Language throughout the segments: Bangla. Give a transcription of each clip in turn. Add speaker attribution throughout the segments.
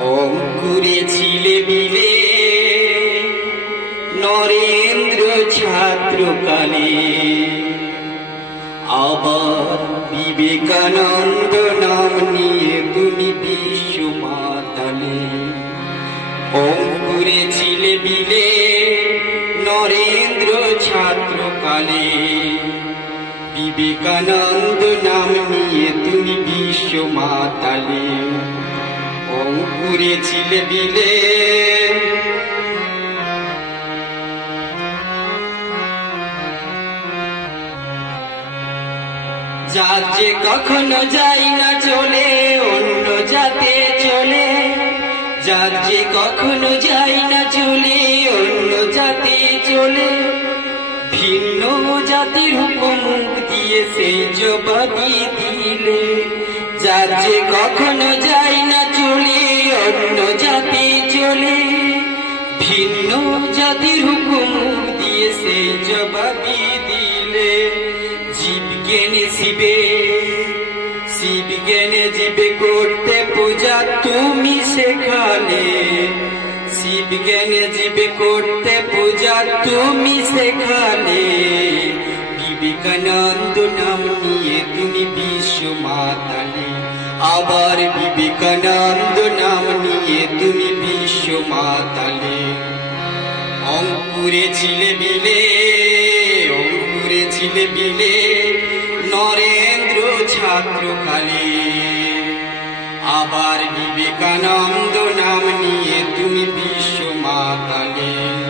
Speaker 1: অঙ্কুরে ছিলে বিলে নরেন্দ্র ছাত্রকালে। আবার বিবেকানন্দ নাম নিয়ে তুমি বিশ্ব অঙ্কুরে ছিলে বিলে নরেন্দ্র ছাত্রকালে। বিবেকানন্দ নাম নিয়ে তুমি বিশ্ব মাতালে অঙ্কুরে ছিলে বিলে। যার যে কখনো যাই না চলে, অন্য জাতে চলে। যার যে কখনো যাই না চলে, অন্য জাতে চলে। ভিন্ন জাতির উপমুখ দিয়ে সেই জবাবি দিলে, যার যে কখনো যাই না চলে অন্য জাতি চলে, ভিন্ন জাতির হুকুম দিয়ে সেই জবাবি দিলে। জীব জ্ঞানে শিবে শিব জ্ঞানে জীবে করতে পূজা তুমি শেখালে শিব জ্ঞানে জীবে করতে পূজা তুমি শেখালে বিবেকানন্দ নাম নিয়ে তুমি বিশ্ব মাতালে। আবার বিবেকানন্দ নাম নিয়ে তুমি বিশ্ব মাতালে অঙ্কুরে ছিলে বিলে, অঙ্কুরে ছিলে বিলে, নরেন্দ্র ছাত্রকালে। আবার বিবেকানন্দ নাম নিয়ে তুমি বিশ্ব মাতালে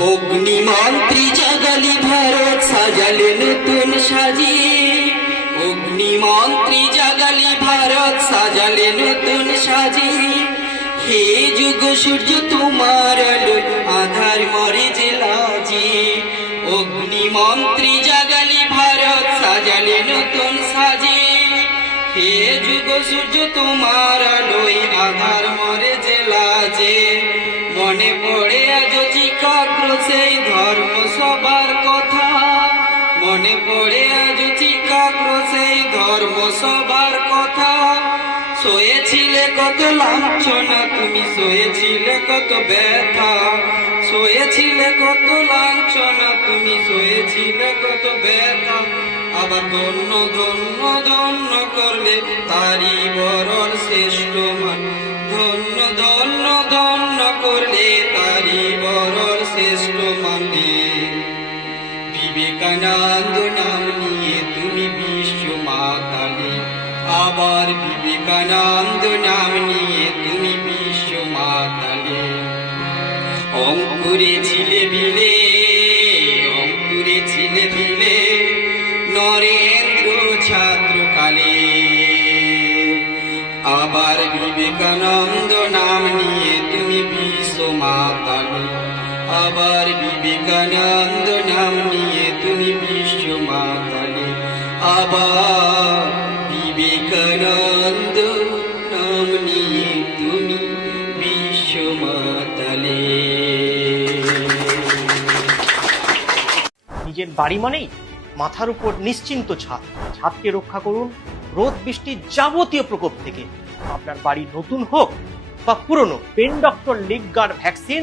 Speaker 1: অগ্নিমন্ত্রী জাগালি ভারত, সাজালে নতুন সাজি। অগ্নিমন্ত্রী জাগালি ভারত, সাজালে নতুন সাজি। হে যুগ সূর্য, তোমার আধার মরে যে লাজি। অগ্নিমন্ত্রী জাগালি ভারত, সাজালে নতুন সাজি। হে যুগ সূর্য, তোমার আধার মরে যে লাজে। মনে পড়ে সেই ধর্ম সবার কথা। মনে পড়ে আজ চিকাগ্র সেই ধর্ম সবার কথা। শোয়েছিলে কত লাঞ্ছনা, তুমি শোয়েছিলে কত ব্যথা। শোয়েছিলে কত লাঞ্ছনা, তুমি শোয়েছিলে কত ব্যথা। আবার ধন্য ধন্য ধন্য করলে তারি বরর শ্রেষ্ঠ বিবেকানন্দ নাম নিয়ে তুমি বিশ্ব মাতালে। আবার বিবেকানন্দ নাম নিয়ে তুমি বিশ্ব মাতালে অঙ্কুরে ছিলে বিলে অঙ্কুরে ছিলে বিলে নরেন্দ্র ছাত্রকালে আবার বিবেকানন্দ নাম নিয়ে তুমি বিশ্ব মাতালে আবার বিবেকানন্দ নাম নিয়ে তুমি বিশ্ব মাতালে আবার বিবেকানন্দ নাম নিয়ে তুমি বিশ্ব মাতালে
Speaker 2: নিজের বাড়ি মানেই মাথার উপর নিশ্চিন্ত ছাদ। ছাদকে রক্ষা করুন রোদ বৃষ্টির যাবতীয় প্রকোপ থেকে। আপনার বাড়ি নতুন হোক বা পুরনো, pen doctor leak guard vaccine